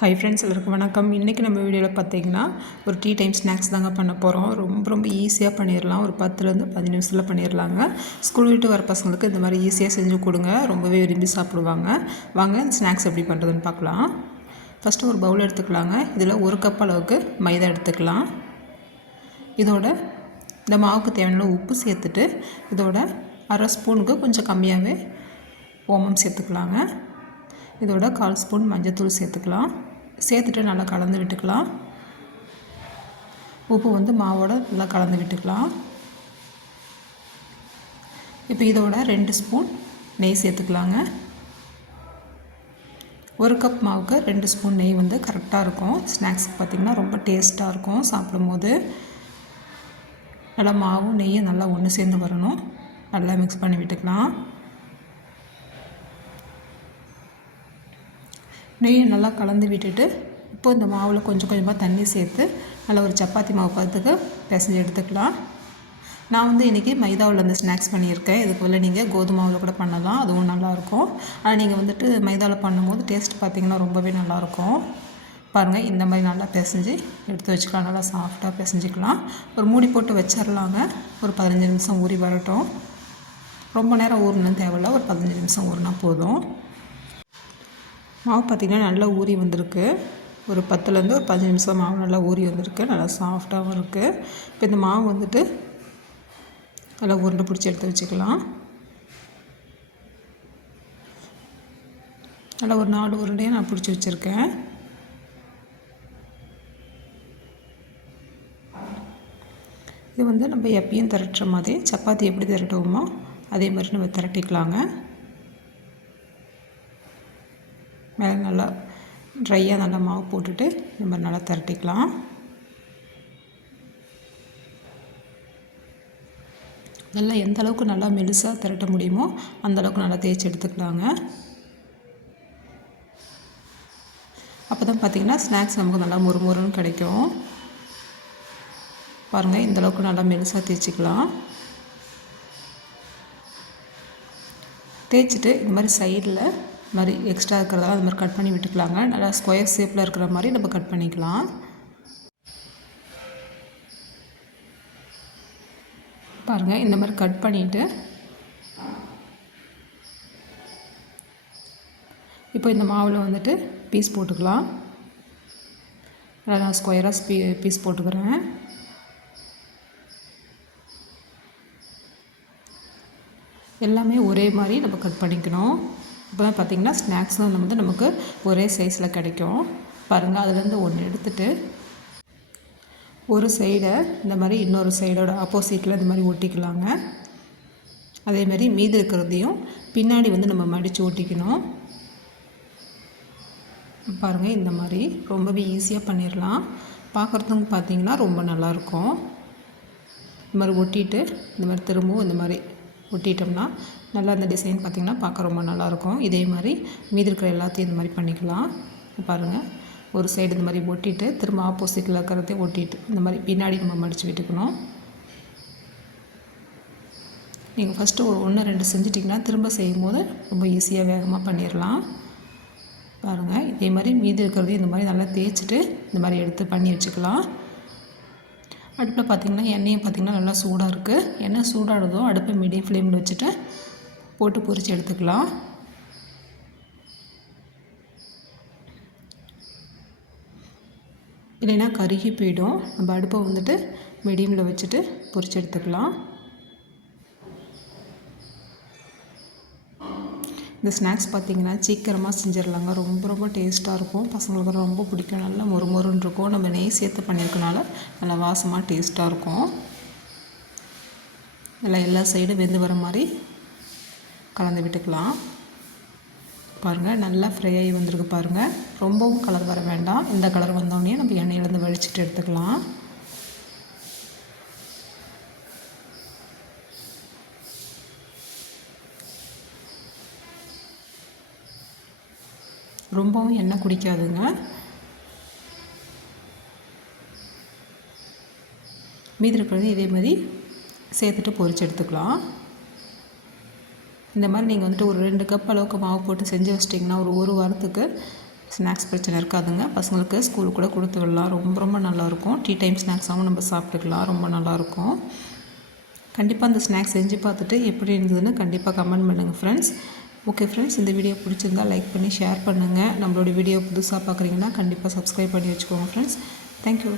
Hi friends எல்லாருக்கும் வணக்கம். இன்றைக்கி நம்ம வீடியோவில் பார்த்தீங்கன்னா ஒரு டீ டைம் ஸ்நாக்ஸ் தாங்க பண்ண போகிறோம் ரொம்ப ரொம்ப ஈஸியாக பண்ணிடலாம் ஒரு பத்துலேருந்து பதினஞ்சு நிமிஷத்தில் பண்ணிடலாங்க ஸ்கூல் விட்டு வர பசங்களுக்கு இந்த மாதிரி ஈஸியாக செஞ்சு கொடுங்க. ரொம்பவே விரும்பி சாப்பிடுவாங்க. வாங்க இந்த ஸ்நாக்ஸ் எப்படி பண்ணுறதுன்னு பார்க்கலாம் ஃபஸ்ட்டு ஒரு பவுல் எடுத்துக்கலாங்க. இதில் ஒரு கப் அளவுக்கு மைதா எடுத்துக்கலாம். இதோட இந்த மாவுக்கு தேவையான உப்பு சேர்த்துட்டு இதோட அரை ஸ்பூனுக்கு கொஞ்சம் கம்மியாகவே ஓமம் சேர்த்துக்கலாங்க. இதோட கால் ஸ்பூன் மஞ்சத்தூள் சேர்த்துக்கலாம். சேர்த்துட்டு நல்லா கலந்து விட்டுக்கலாம். உப்பு வந்து மாவோட நல்லா கலந்து விட்டுக்கலாம். இப்போ இதோட ரெண்டு ஸ்பூன் நெய் சேர்த்துக்கலாங்க. ஒரு கப் மாவுக்கு ரெண்டு ஸ்பூன் நெய் வந்து கரெக்டாக இருக்கும். ஸ்நாக்ஸுக்கு பார்த்திங்கன்னா ரொம்ப டேஸ்ட்டாக இருக்கும் சாப்பிடும்போது. நல்லா மாவும் நெய்யும் நல்லா ஒன்று சேர்ந்து வரணும். நல்லா மிக்ஸ் பண்ணி விட்டுக்கலாம். நெய்யை நல்லா கலந்து விட்டுட்டு இப்போ இந்த மாவில் கொஞ்சம் கொஞ்சமாக தண்ணி சேர்த்து நல்லா ஒரு சப்பாத்தி மாவு பார்த்துக்கு பிசைஞ்சு எடுத்துக்கலாம். நான் வந்து இன்றைக்கி மைதாவில் வந்து ஸ்நாக்ஸ் பண்ணியிருக்கேன். இதுக்கு பதில் நீங்கள் கோதுமாவில் கூட பண்ணலாம். அதுவும் நல்லாயிருக்கும். ஆனால் நீங்கள் வந்துட்டு மைதாவில் பண்ணும்போது டேஸ்ட் பார்த்திங்கன்னா ரொம்பவே நல்லாயிருக்கும். பாருங்கள் இந்த மாதிரி நல்லா பிசைஞ்சு எடுத்து வச்சுக்கலாம். நல்லா சாஃப்டாக பிசைஞ்சிக்கலாம். ஒரு மூடி போட்டு வச்சிடலாங்க ஒரு பதினஞ்சு நிமிஷம் ஊறி வரட்டும். ரொம்ப நேரம் ஊறணும்னு தேவையில்ல. ஒரு பதினஞ்சு நிமிஷம் ஊறினா போதும். மாவு பார்த்திங்கன்னா நல்லா ஊறி வந்திருக்கு. ஒரு பத்துலேருந்து ஒரு பதினஞ்சு நிமிஷம் மாவு நல்லா ஊறி வந்திருக்கு. நல்லா சாஃப்டாகவும் இருக்குது இப்போ இந்த மாவு வந்துட்டு நல்லா உருண்டை பிடிச்சி எடுத்து வச்சுக்கலாம். நல்லா ஒரு நாலு உருண்டையை நான் பிடிச்சி வச்சுருக்கேன். இது வந்து நம்ம எப்பயும் திரட்டுற மாதிரி சப்பாத்தி எப்படி திரட்டுவோமோ அதே மாதிரி நம்ம திரட்டிக்கலாங்க. மேலே நல்லா ட்ரையாக நல்லா மாவு போட்டுட்டு நம்ம நல்லா திரட்டிக்கலாம். நல்லா எந்த அளவுக்கு நல்லா மெலுசாக திரட்ட முடியுமோ அந்தளவுக்கு நல்லா தேய்ச்சி எடுத்துக்கலாங்க. அப்போ தான் பார்த்திங்கன்னா ஸ்நாக்ஸ் நமக்கு நல்லா முறுமுறுன்னு கிடைக்கும். பாருங்கள் இந்தளவுக்கு நல்லா மெலுசாக தேய்ச்சிக்கலாம். தேய்ச்சிட்டு இந்த மாதிரி சைடில் மாதிரி எக்ஸ்ட்ரா இருக்கிறதெல்லாம் அது மாதிரி கட் பண்ணி விட்டுக்கலாங்க. நல்லா ஸ்கொயர் ஷேப்பில் இருக்கிற மாதிரி நம்ம கட் பண்ணிக்கலாம். பாருங்கள் இந்த மாதிரி கட் பண்ணிவிட்டு இப்போ இந்த மாவில் வந்துட்டு பீஸ் போட்டுக்கலாம். நான் ஸ்கொயராக பீ பீஸ் போட்டுக்கிறேன். எல்லாமே ஒரே மாதிரி நம்ம கட் பண்ணிக்கணும். இப்போ தான் பார்த்திங்கன்னா ஸ்நாக்ஸும் வந்து நமக்கு ஒரே சைஸில் கிடைக்கும். பாருங்கள் அதுலேருந்து ஒன்று எடுத்துகிட்டு ஒரு சைடை இந்த மாதிரி இன்னொரு சைடோட ஆப்போசிட்டில் இந்த மாதிரி ஒட்டிக்கலாங்க. அதேமாதிரி மீது இருக்கிறதையும் பின்னாடி வந்து நம்ம மடித்து ஒட்டிக்கணும். பாருங்கள் இந்த மாதிரி ரொம்பவே ஈஸியாக பண்ணிடலாம் பார்க்குறதுக்கு பார்த்திங்கன்னா ரொம்ப நல்லாயிருக்கும் இந்த மாதிரி ஒட்டிட்டு இந்த மாதிரி திரும்பவும் இந்த மாதிரி ஒட்டிட்டோம்னா நல்லா அந்த டிசைன் பார்த்திங்கன்னா பார்க்க ரொம்ப நல்லாயிருக்கும். இதே மாதிரி மீதி இருக்கிற எல்லாத்தையும் இந்த மாதிரி பண்ணிக்கலாம். பாருங்கள் ஒரு சைடு இந்த மாதிரி ஒட்டிட்டு திரும்ப ஆப்போசிட்டில் இருக்கிறதையும் ஒட்டிட்டு இந்த மாதிரி பின்னாடி நம்ம மடித்து விட்டுக்கணும். நீங்கள் ஃபஸ்ட்டு ஒரு ஒன்று ரெண்டு செஞ்சிட்டிங்கன்னா திரும்ப செய்யும் போது ரொம்ப ஈஸியாக வேகமாக பண்ணிடலாம் பாருங்கள் இதே மாதிரி மீதி இருக்கிறதையும் இந்த மாதிரி நல்லா தேய்ச்சிட்டு இந்த மாதிரி எடுத்து பண்ணி வச்சுக்கலாம். அடுப்பில் பார்த்திங்கன்னா எண்ணெயும் பார்த்திங்கன்னா நல்லா சூடாக இருக்குது எண்ணெய் சூடானதும் அடுப்பை மீடியம் ஃப்ளேமில் வச்சுட்டு போட்டு பொரித்து எடுத்துக்கலாம். இல்லைன்னா கருகி போயிடும். நம்ம அடுப்பை வந்துட்டு மீடியமில் வச்சுட்டு பொரித்து எடுத்துக்கலாம். இந்த ஸ்நாக்ஸ் பார்த்திங்கன்னா சீக்கிரமாக செஞ்சிடலாங்க. ரொம்ப ரொம்ப டேஸ்ட்டாக இருக்கும். பசங்களுக்கு ரொம்ப பிடிக்கும். நல்லா மொறு மொறுன்னு இருக்கும். நம்ம நெய் சேர்த்து பண்ணியிருக்கனால நல்லா வாசமாக டேஸ்ட்டாக இருக்கும். நல்லா எல்லா சைடும் வெந்து வர மாதிரி கலந்து விட்டுக்கலாம். பாருங்கள் நல்லா ஃப்ரை ஆகி வந்திருக்கு பாருங்கள் ரொம்பவும் கலர் வர வேண்டாம். இந்த கலர் வந்தோடனே நம்ம எண்ணெயிலேருந்து வழிச்சிட்டு எடுத்துக்கலாம். ரொம்பவும் எண்ணெய் குடிக்காதுங்க. மீதி இருக்கிறது இதே மாதிரி சேர்த்துட்டு பொரிச்சு எடுத்துக்கலாம். இந்த மாதிரி நீங்கள் வந்துட்டு ஒரு ரெண்டு கப் அளவுக்கு மாவு போட்டு செஞ்சு வச்சிட்டிங்கன்னா ஒரு ஒரு வாரத்துக்கு ஸ்நாக்ஸ் பிரச்சனை இருக்காதுங்க. பசங்களுக்கு ஸ்கூலுக்கு கூட கொடுத்து விடலாம். ரொம்ப ரொம்ப நல்லாயிருக்கும். டீ டைம் ஸ்நாக்ஸாகவும் நம்ம சாப்பிட்டுக்கலாம். ரொம்ப நல்லாயிருக்கும். கண்டிப்பாக அந்த ஸ்நாக்ஸ் செஞ்சு பார்த்துட்டு எப்படி இருந்ததுன்னு கண்டிப்பாக கமெண்ட் பண்ணுங்கள் ஃப்ரெண்ட்ஸ் ஓகே ஃப்ரெண்ட்ஸ் இந்த வீடியோ பிடிச்சிருந்தா லைக் பண்ணி ஷேர் பண்ணுங்கள் நம்மளோட வீடியோ புதுசாக பார்க்குறீங்கன்னா கண்டிப்பாக சப்ஸ்கிரைப் பண்ணி வச்சுக்கோங்க ஃப்ரெண்ட்ஸ் தேங்க்யூ